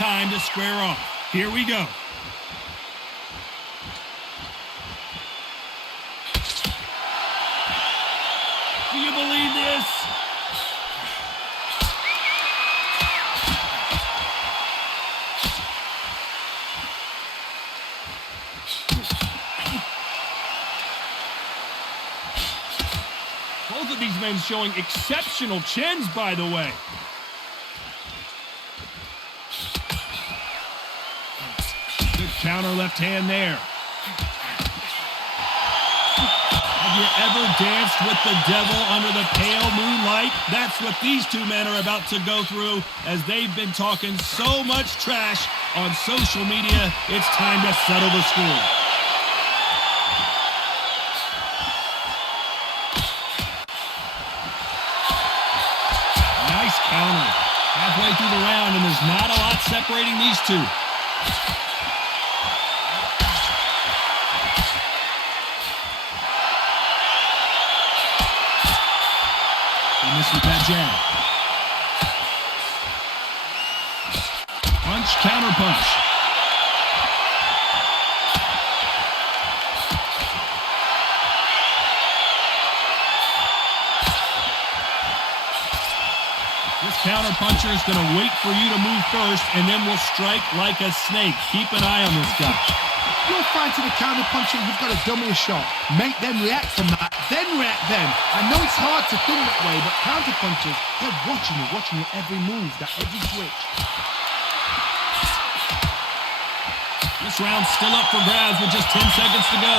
time to square off. Here we go. Do you believe this? Both of these men showing exceptional chins, by the way. Good counter left hand there. Have you ever danced with the devil under the pale moonlight? That's what these two men are about to go through as they've been talking so much trash on social media. It's time to settle the score. Nice counter. Halfway through the round, and there's not a lot separating these two. He missed with that jab. Punch, counter punch. This counter puncher is going to wait for you to move first, and then will strike like a snake. Keep an eye on this guy. You're fighting a counter puncher, you've got to dummy a shot. Make them react from that, then react then. I know it's hard to think that way, but counter punchers, they're watching your every move, that every switch. This round's still up for grabs with just 10 seconds to go.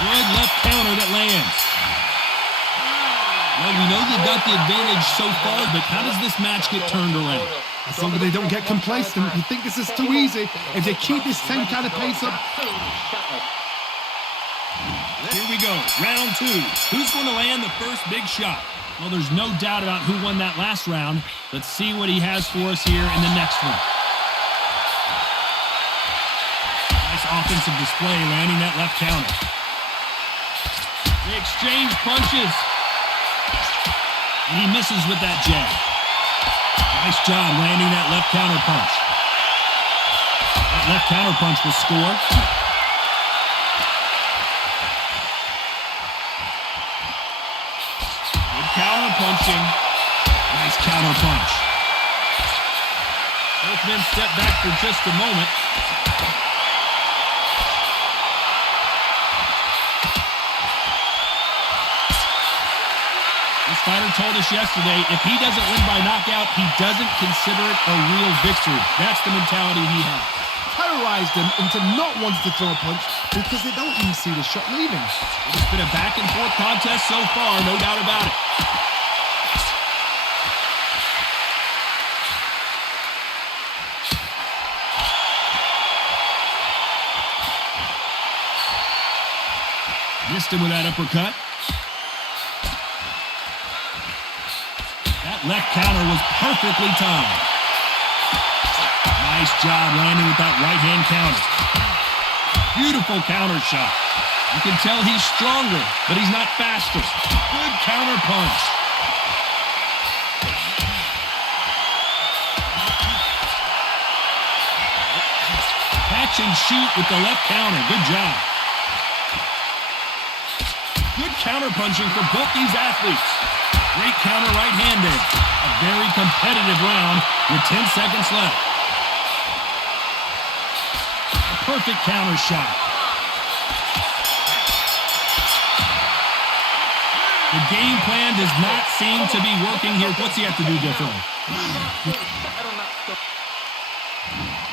Good left counter that lands. Well, we know they've got the advantage so far, but how does this match get turned around? As long as they don't get complacent, you think this is too easy. If they keep this same kind of pace up. Here we go, round two. Who's going to land the first big shot? Well, there's no doubt about who won that last round. Let's see what he has for us here in the next one. Nice offensive display, landing that left counter. They exchange punches. And he misses with that jab. Nice job landing that left counter punch. That left counter punch will score. Good counter punching. Nice counter punch. Both men step back for just a moment. This fighter told us yesterday, if he doesn't win by knockout, he doesn't consider it a real victory. That's the mentality he has. Terrorized them into not wanting to throw a punch because they don't even see the shot leaving. It's been a back-and-forth contest so far, no doubt about it. Missed him with that uppercut. That left counter was perfectly timed. Nice job landing with that right-hand counter. Beautiful counter shot. You can tell he's stronger, but he's not faster. Good counter punch. Catch and shoot with the left counter. Good job. Good counter punching for both these athletes. Great counter right-handed. A very competitive round with 10 seconds left. A perfect counter shot. The game plan does not seem to be working here. What's he have to do differently?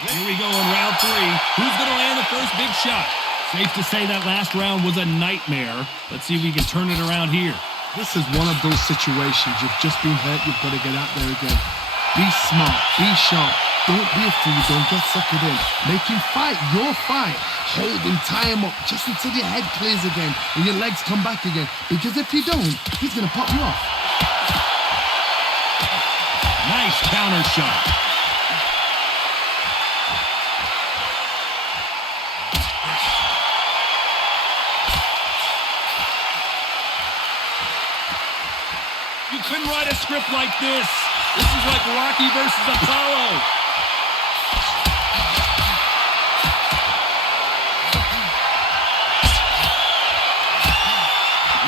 Here we go in round three. Who's going to land the first big shot? Safe to say that last round was a nightmare. Let's see if we can turn it around here. This is one of those situations. You've just been hurt. You've got to get out there again. Be smart. Be sharp. Don't be a fool. Don't get suckered in. Make him fight your fight. Hold him, tie him up just until your head clears again and your legs come back again. Because if you don't, he's going to pop you off. Nice counter shot. You couldn't write a script like this. This is like Rocky versus Apollo.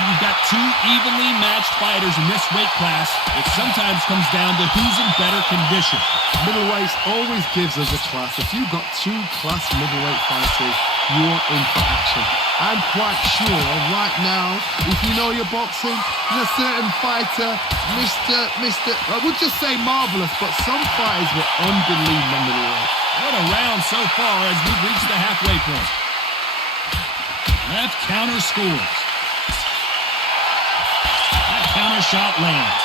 You've got two evenly matched fighters in this weight class. It sometimes comes down to who's in better condition. Middleweight always gives us a class. If you've got two class middleweight fighters, you're in for action. I'm quite sure right now, if you know your boxing, there's a certain fighter, I would just say marvelous, but some fighters were unbelievable middleweight. What a round so far as we've reached the halfway point. Left counter scores. That counter shot lands.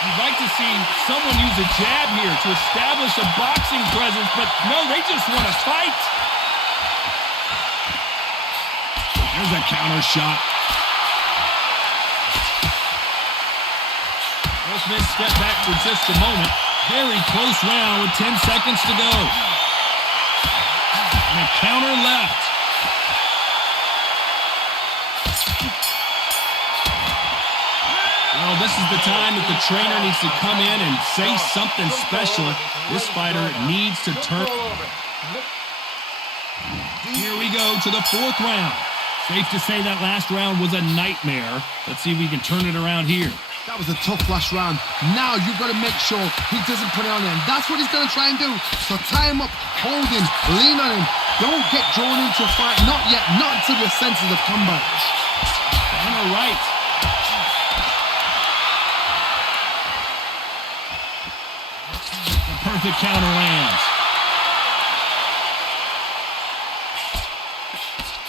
You'd like to see someone use a jab here to establish a boxing presence, but no, they just want to fight. There's a counter shot. Both men step back for just a moment. Very close round with 10 seconds to go. And a counter left. Well, this is the time that the trainer needs to come in and say something special. This fighter needs to turn. Here we go to the fourth round. Safe to say that last round was a nightmare. Let's see if we can turn it around here. That was a tough last round. Now you've got to make sure he doesn't put it on him. That's what he's going to try and do. So tie him up, hold him, lean on him. Don't get drawn into a fight. Not yet. Not until your senses have come back. On the right. The perfect counter lands.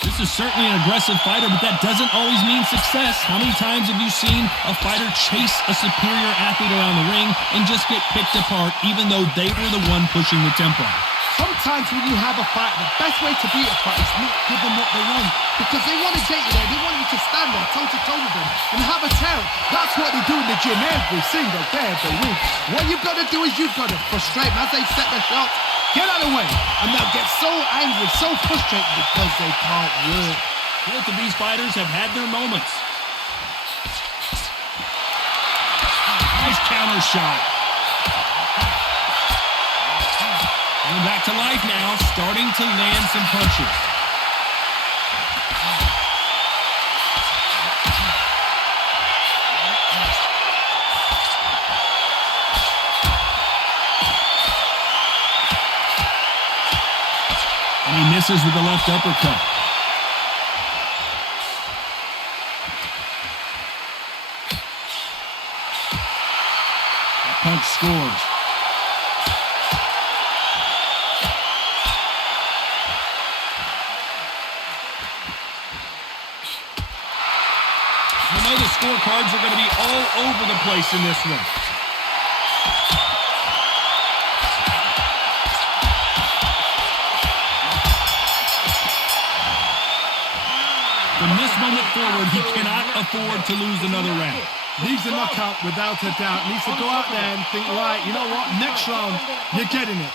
This is certainly an aggressive fighter, but that doesn't always mean success. How many times have you seen a fighter chase a superior athlete around the ring and just get picked apart, even though they were the one pushing the tempo? Sometimes when you have a fight, the best way to beat a fight is not give them what they want. Because they want to get you there. They want you to stand there toe-to-toe with them and have a tear. That's what they do in the gym every single day of the week. What you've got to do is you've got to frustrate them as they set their shots. Get out of the way. And they'll get so angry, so frustrated because they can't work. Both of these fighters have had their moments. Nice counter shot. Coming back to life now, starting to land some punches. And he misses with the left uppercut. That punch scores. You know the scorecards are going to be all over the place in this one. From this moment forward, he cannot afford to lose another round. Needs a knockout without a doubt. Needs to go out there and think, right, you know what, next round, you're getting it.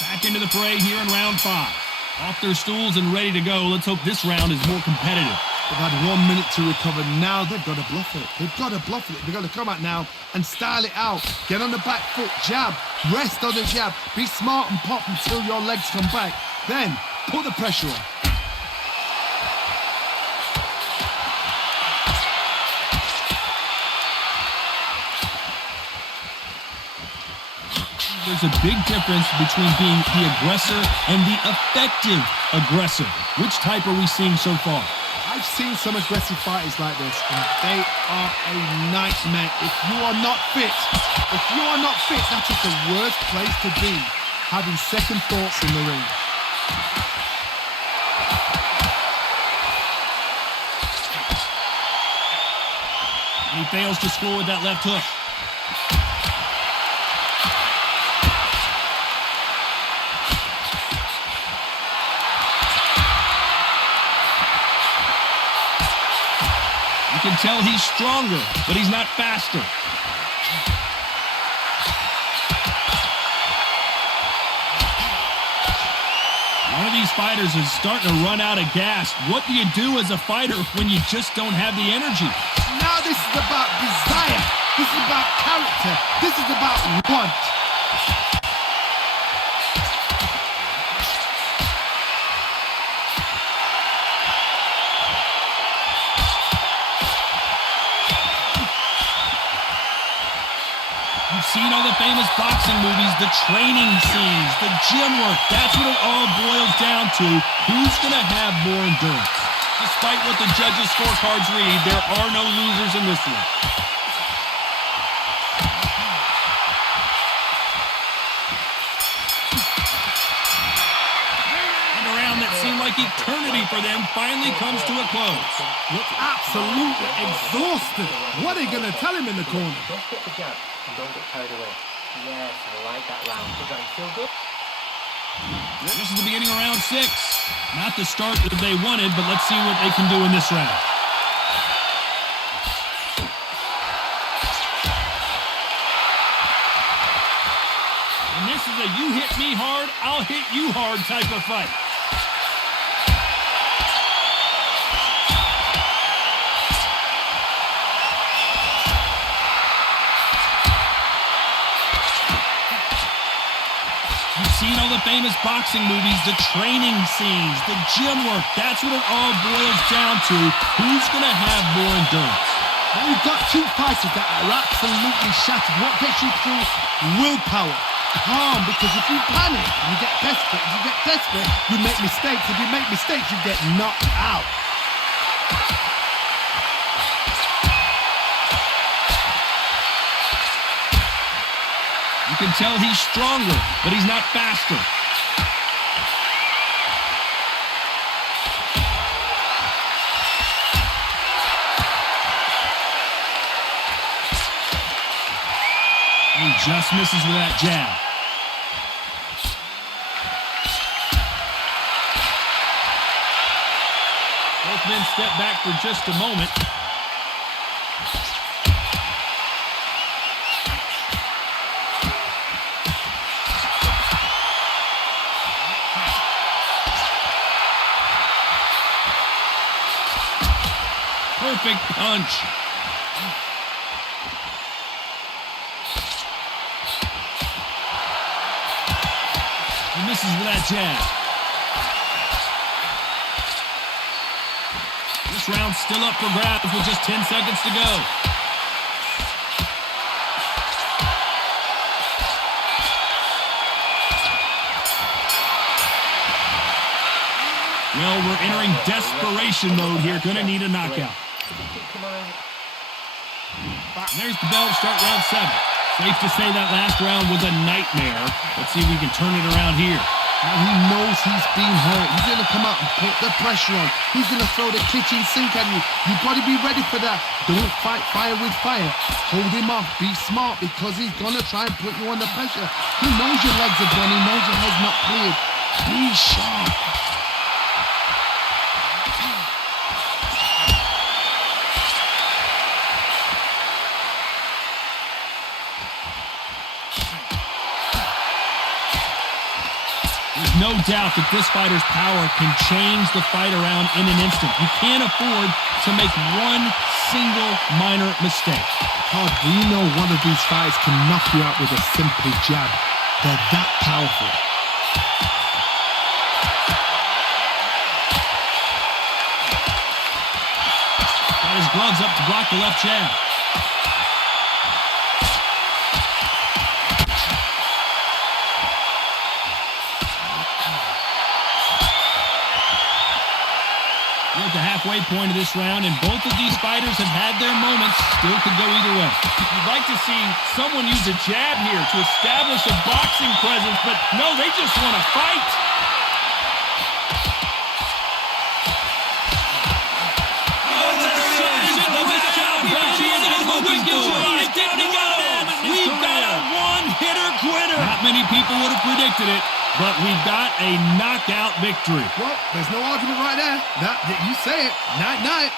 Back into the fray here in round 5. Off their stools and ready to go. Let's hope this round is more competitive. They've had 1 minute to recover. Now they've got to bluff it. They've got to bluff it. They've got to come out now and style it out. Get on the back foot, jab, rest on the jab. Be smart and pop until your legs come back. Then put the pressure on. There's a big difference between being the aggressor and the effective aggressor. Which type are we seeing so far? I've seen some aggressive fighters like this, and they are a nightmare. If you are not fit, that is the worst place to be, having second thoughts in the ring. And he fails to score with that left hook. You can tell he's stronger, but he's not faster. these fighters is starting to run out of gas. What do you do as a fighter when you just don't have the energy? Now this is about desire. This is about character. This is about want. You've seen all the famous boxing movies, the training scenes, the gym work. That's what it all boils down to. Who's going to have more endurance? Despite what the judges' scorecards read, there are no losers in this one. And a round that seemed like eternity for them finally comes to a close. Looks absolutely exhausted. What are you going to tell him in the corner? Just get the jab and don't get carried away. Yes, I like that round. Good round. Feel good? This is the beginning of round 6. Not the start that they wanted, but let's see what they can do in this round. And this is a you hit me hard, I'll hit you hard type of fight. You've seen all the famous boxing movies, the training scenes, the gym work. That's what it all boils down to. Who's going to have more endurance? Well, you've got two fighters that are absolutely shattered. What gets you through? Willpower. Calm, because if you panic, you get desperate. If you get desperate, you make mistakes. If you make mistakes, you get knocked out. You can tell he's stronger, but he's not faster. He just misses with that jab. Both men step back for just a moment. Perfect punch. He misses with that jab. This round's still up for grabs with just 10 seconds to go. Well, we're entering desperation mode here. Gonna need a knockout. And there's the bell to start round 7. Safe to say that last round was a nightmare. Let's see if we can turn it around here. Now he knows he's been hurt. He's going to come out and put the pressure on. He's going to throw the kitchen sink at you. You've got to be ready for that. Don't fight fire with fire. Hold him off. Be smart, because he's going to try and put you under pressure. He knows your legs are done. He knows your head's not cleared. Be sharp. There's no doubt that this fighter's power can change the fight around in an instant. You can't afford to make one single minor mistake. Todd, we know one of these fighters can knock you out with a simple jab. They're that powerful. Got his gloves up to block the left jab. We're at the halfway point of this round, and both of these fighters have had their moments. Still could go either way. You'd like to see someone use a jab here to establish a boxing presence, but no, they just want to fight. We've got a one-hitter quitter. Not many people would have predicted it, but we got a knockout victory. Well, there's no argument right there. You say it. Night-night.